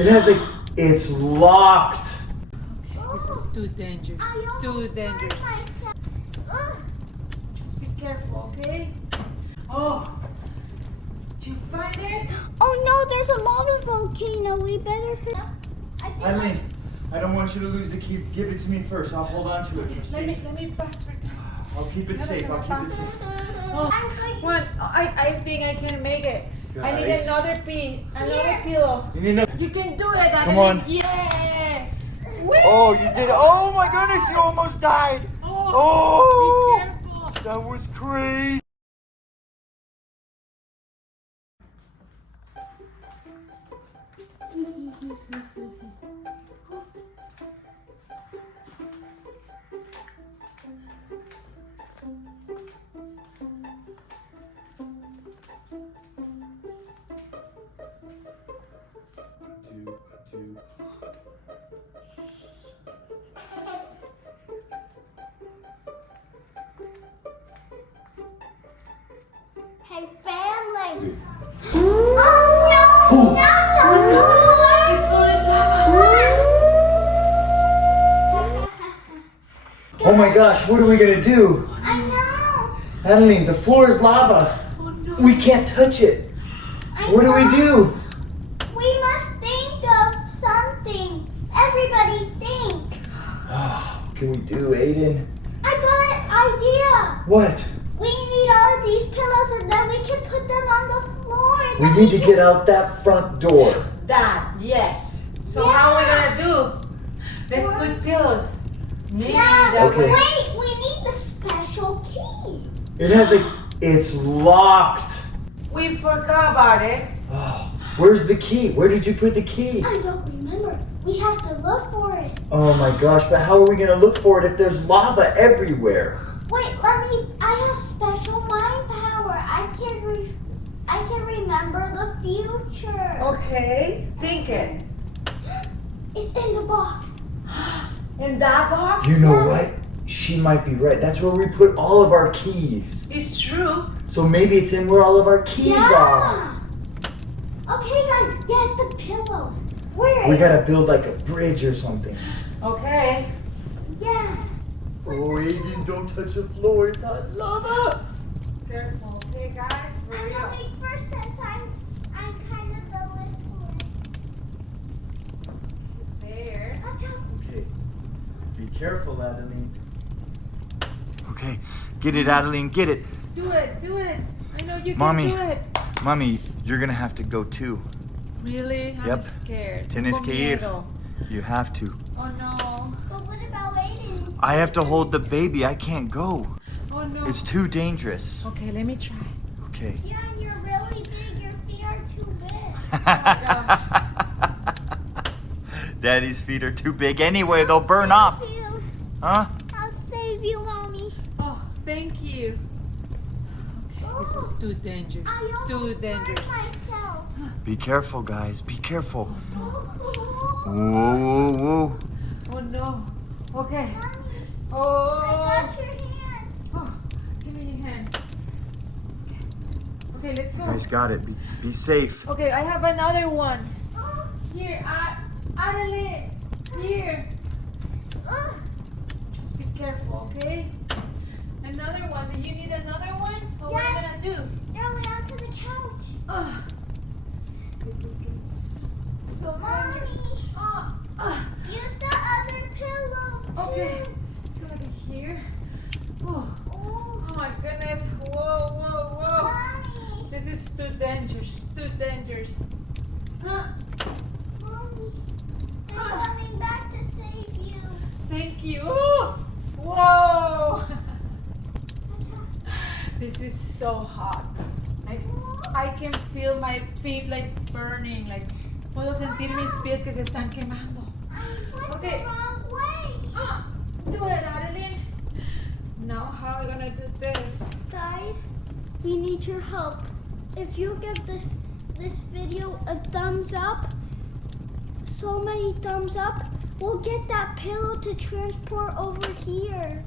It has a. It's locked. Okay, this is too dangerous. Too dangerous. Just be careful, okay? Oh, did you find it? Oh no, there's a lava volcano. We better. Eileen, I don't want you to lose the key. Give it to me first. I'll hold on to it. For safe. Let me pass for I'll keep it safe. I'll keep it safe. Oh, one. I think I can make it. I need Guys. another pillow. You need to. You can do it, Adeline. Come on. Yeah. Woo! Oh, you did it. Oh my goodness, you almost died. Oh, be careful. That was crazy. Hey, family. Oh no! The floor is lava. Oh my gosh, what are we gonna do? I know. Adeline, the floor is lava. Oh no. We can't touch it. What do we do? We must think of something. Everybody think. What can we do, Aiden? I got an idea. What? We need all of these pillows and then we can put them on the floor. And We then need to can- get out that front door. That, yes. So Yeah. how are we gonna do? Let's put pillows. Maybe Yeah, that Okay. way. wait, we need the special key. It has a. It's locked. We forgot about it. Oh, where's the key? Where did you put the key? I don't remember. We have to look for it. Oh my gosh, but how are we gonna look for it if there's lava everywhere? Wait, I have special mind power. I can remember the future. Okay, thinking. It's in the box. In that box? You know what? She might be right. That's where we put all of our keys. It's true. So maybe it's in where all of our keys are. Okay, guys, get the pillows. Where? We gotta build like a bridge or something. Okay. Yeah. Oh, Aiden, don't touch the floor. It's hot lava. Careful, okay, guys? I'm Hurry gonna up. make first since I'm kind of the little. There. Watch out. Okay. Be careful, Adeline. Okay, get it, Adeline. Get it. Do it. I know you Mommy. can do it. Mommy, you're gonna have to go too. Really? I'm Yep. scared. Tienes Tengo que ir. miedo. You have to. Oh no. But what about Aiden? I have to hold the baby. I can't go. Oh no. It's too dangerous. Okay, let me try. Okay. Yeah, and you're really big. Your feet are too big. Daddy's feet are too big anyway. They'll burn I'll off. save you. Huh? I'll save you, mommy. Oh, thank you. Okay, this is too dangerous. I Too almost dangerous. burned myself. Be careful, guys. Be careful. Oh, Whoa, whoa, whoa. Oh no. Okay. mommy, I Oh. got your hand. Oh, give me your hand. Okay, let's You go. guys got it. Be safe. Okay, I have another one. Oh, Here, Adeline. Here. ugh. Just be careful, okay? Another one. Do you need another one? What are you Yes. gonna do? Throw it onto the couch. Oh, this is getting so Mommy, Oh, use the other pillows too. okay. So like here. Oh, Oh, oh my goodness. Whoa. mommy, This is too dangerous. Too dangerous. Huh? mommy, I'm coming back to save you. Thank you. Oh, whoa. This is so hot. I can feel my feet like burning. Like puedo sentir mis pies que se están quemando. I went Okay. the wrong way. Ah, do it, Adeline. Now how are we gonna do this? Guys, we need your help. If you give this video a thumbs up, so many thumbs up, we'll get that pillow to transport over here.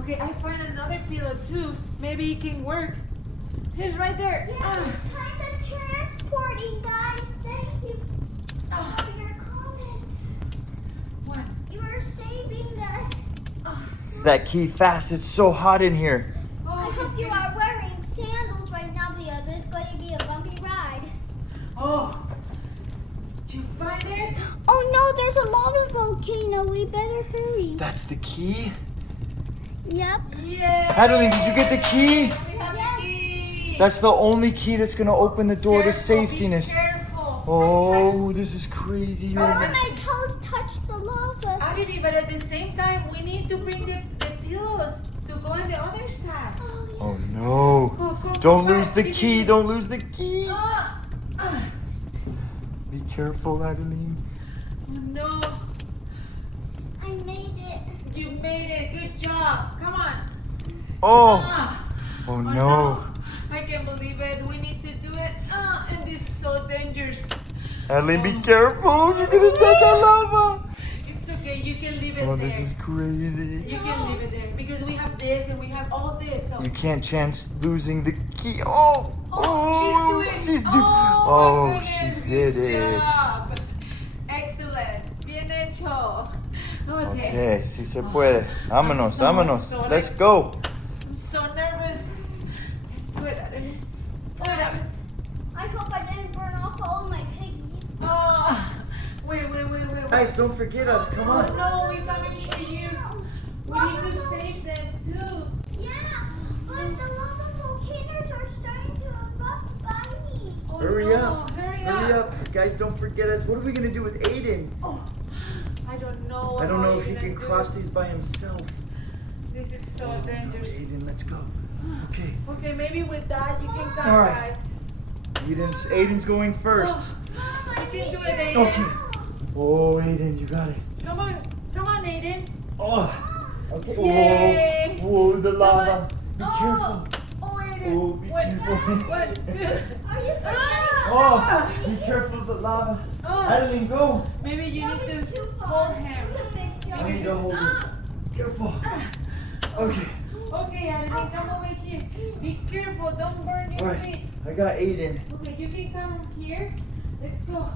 Okay, I find another pillow too. Maybe it can work. He's right there. Yeah, it's kind of transporting, guys. There. Oh, your comments. What? You were saving that. That key fast. It's so hot in here. I hope you are wearing sandals right now because it's going to be a bumpy ride. Oh, did you find it? Oh no, there's a lava volcano. We better hurry. That's the key. Yep. Yeah. Adeline, did you get the key? We have the key. That's the only key that's gonna open the door to Careful, safetyness. Be careful. Oh, this is crazy. Oh, my toes touched the lava. Adeline, but at the same time, we need to bring the pillows to go on the other side. Oh, yeah. Oh no. Go, go, Don't go lose back. the key. Don't lose the key. Ah, ah. Be careful, Adeline. Oh no, I made it. you made it. Good job. Come on. Oh. Ah. Oh no. I can't believe it. We need to do it. And this is so dangerous. Adeline, be careful. You're gonna touch the lava. It's okay. You can leave it Oh, there. this is crazy. You can leave it there because we have this and we have all this. So. You can't chance losing the key. Oh. She's doing. Oh, my she goodness. did Good it. job. Excellent. Bien hecho. Okay. Okay, si se puede. Vámonos, So- vámonos. so Let's go. I'm so nervous. Let's do it, Adeline. Guys, I hope I didn't burn off all my piggies. Oh, wait. Guys, don't forget us. Come Oh on. no, we gotta be here. We need to save them too. Yeah, but the lava volcanoes are starting to erupt by me. Oh, Hurry no. up. Hurry Hurry up. up. Guys, don't forget us. What are we going to do with Aiden? Oh, I don't know. I don't how know you're if he gonna can do cross it. these by himself. This is so Oh, no, dangerous. Aiden, let's go. Okay. Okay, maybe with that you can come, All right. guys. Aiden's going first. Mom, I You can need do to it, Aiden. Okay. Oh, Aiden, you got it. Come on, Aiden. Oh. Okay. Yay. Oh, the lava. Be Oh. careful. Oh, Aiden. Oh, be One, careful. 2. Are you forgetting? Oh, be careful of the lava. Oh. Adeline, go. Maybe you That need was to too far. hold him. It's a big I jump. need to hold him. Careful. Okay. Okay, Adeline, come over here. Be careful, don't burn All your right. feet. I got Aiden. Okay, you can come here. Let's go.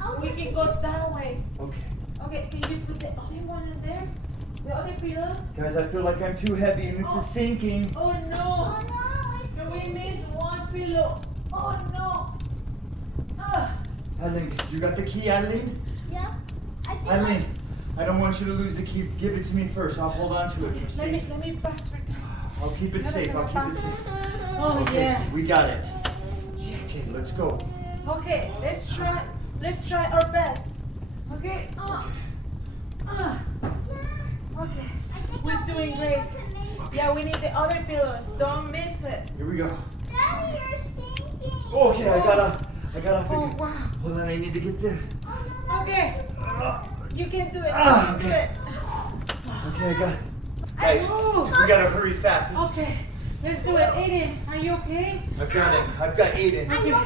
I'll We get can the- go that way. Okay. Okay, can you put the other one in there? The other pillow? Guys, I feel like I'm too heavy and this is sinking. Oh Oh no! no, it's And we missed one pillow. Oh no! Ah! Adeline, you got the key, Adeline? Yep. I think Adeline, I don't want you to lose the key. Give it to me first. I'll hold on to it for Let me safe. pass for that. I'll keep it safe. I'll keep it safe. Oh Okay, yeah. we got it. Yes. Okay, let's go. Okay, let's try our best. Okay? Okay. I think We're I'll be doing able great. to make- Yeah, we need the other pillows. Don't miss it. Here we go. Daddy, you're sinking. Okay, I gotta Oh figure. wow. Hold on, I need to get the. Oh, no, Okay. Ah, You can do it. Ah, You can do okay. it. okay, I got it. Guys, Oh. we gotta hurry fast. This is- Okay. Let's do it. Aiden, are you okay? I got it. I've got Aiden. I know.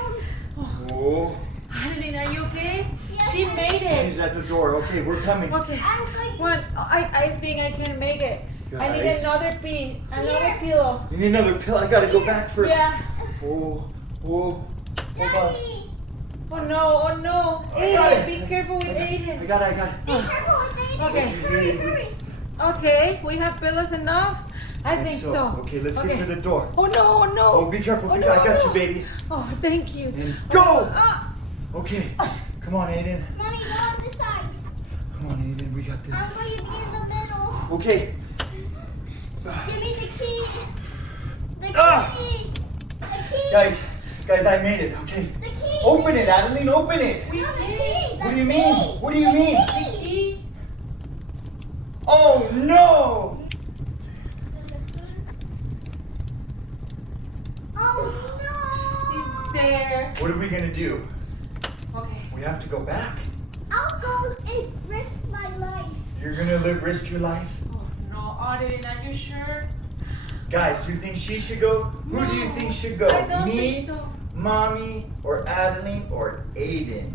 Oh, Adeline, are you okay? Yes, She made it. she's at the door. Okay, we're coming. Okay. I'm going. One. I think I can make it. I need Guys. another pillow. You need another pill. I gotta go back for. Yeah. Oh, hold on. Daddy, Oh no. Oh no. I got Aiden, it. be careful with I Aiden. got it. be careful with Aiden. Okay. Hurry, hurry. Okay. We have pillows enough. I think so. Okay, let's get to the door. Oh no. Oh no. Oh, be careful. Oh, I no, got no. you, baby. Oh, thank you. And go. Ah. Okay, come on, Aiden. Mommy, go on this side. Come on, Aiden. We got this. I'm going to be in the middle. Okay. Give me the key. The key. Ah. The key. Guys, I made it. Okay. The key. Open it, Adeline. Open it. We No, the did. key. What the do you key. mean? What do you The mean? key. Key. Oh no! Oh It's there. What are we gonna do? Okay. We have to go back. no. I'll go and risk my life. You're gonna risk your life? Oh no, Adeline, are you sure? Guys, do you think she should go? Who do you No, think should go? I don't Me, think so. Mommy, or Adeline, or Aiden?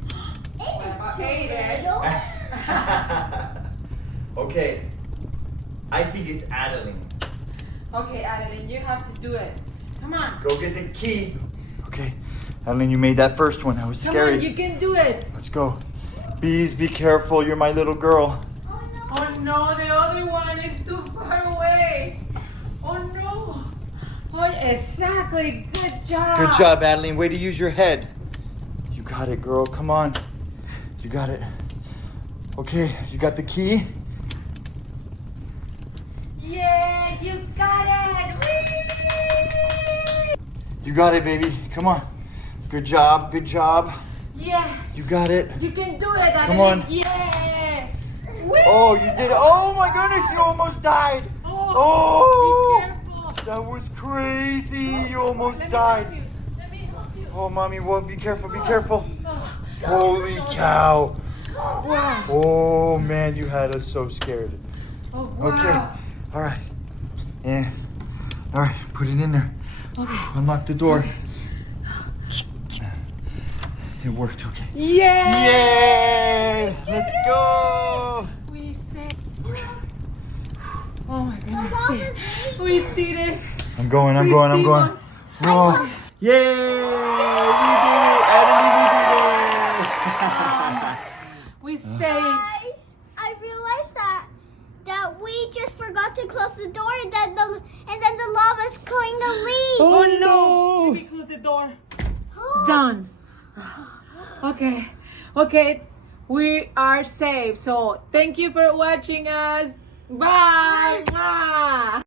Aiden's too Aiden? little. Okay. I think it's Adeline. Okay, Adeline, you have to do it. Come on. Go get the key. Okay. Adeline, you made that first one. That was Come scary. on, you can do it. Let's go. Bees, be careful. You're my little girl. Oh no, the other one is too far away. Oh no. Oh, exactly. Good job. Good job, Adeline. Way to use your head. You got it, girl. Come on. You got it. Okay, you got the key? Yeah, you got it. Whee! You got it, baby. Come on. Good job. Good job. Yeah, You got it. you can do it, Adeline. Come on. Yeah. Whee! Oh, you did it. Oh my goodness, you almost died. Oh, be careful. That was crazy. You almost Let me died. help you. Let me help you. Oh, mommy, well, be careful. Be careful. Oh, Holy cow. wow. Oh, man, you had us so scared. Oh, wow. Okay. All right. Yeah. All right, put it in there. Okay. Unlock the door. It worked, okay. Yeah. Yay! Let's go! We saved. Okay. Oh my The goodness. lava's We did it. I'm going. We Whoa. Yay! We did it! Adeline, We saved. Guys, I realized that we just forgot to close the door, and then the lava's going to leave. Oh no. no. Let me close the door. Done. Okay. Okay. We are safe. So thank you for watching us. Bye. Mwah.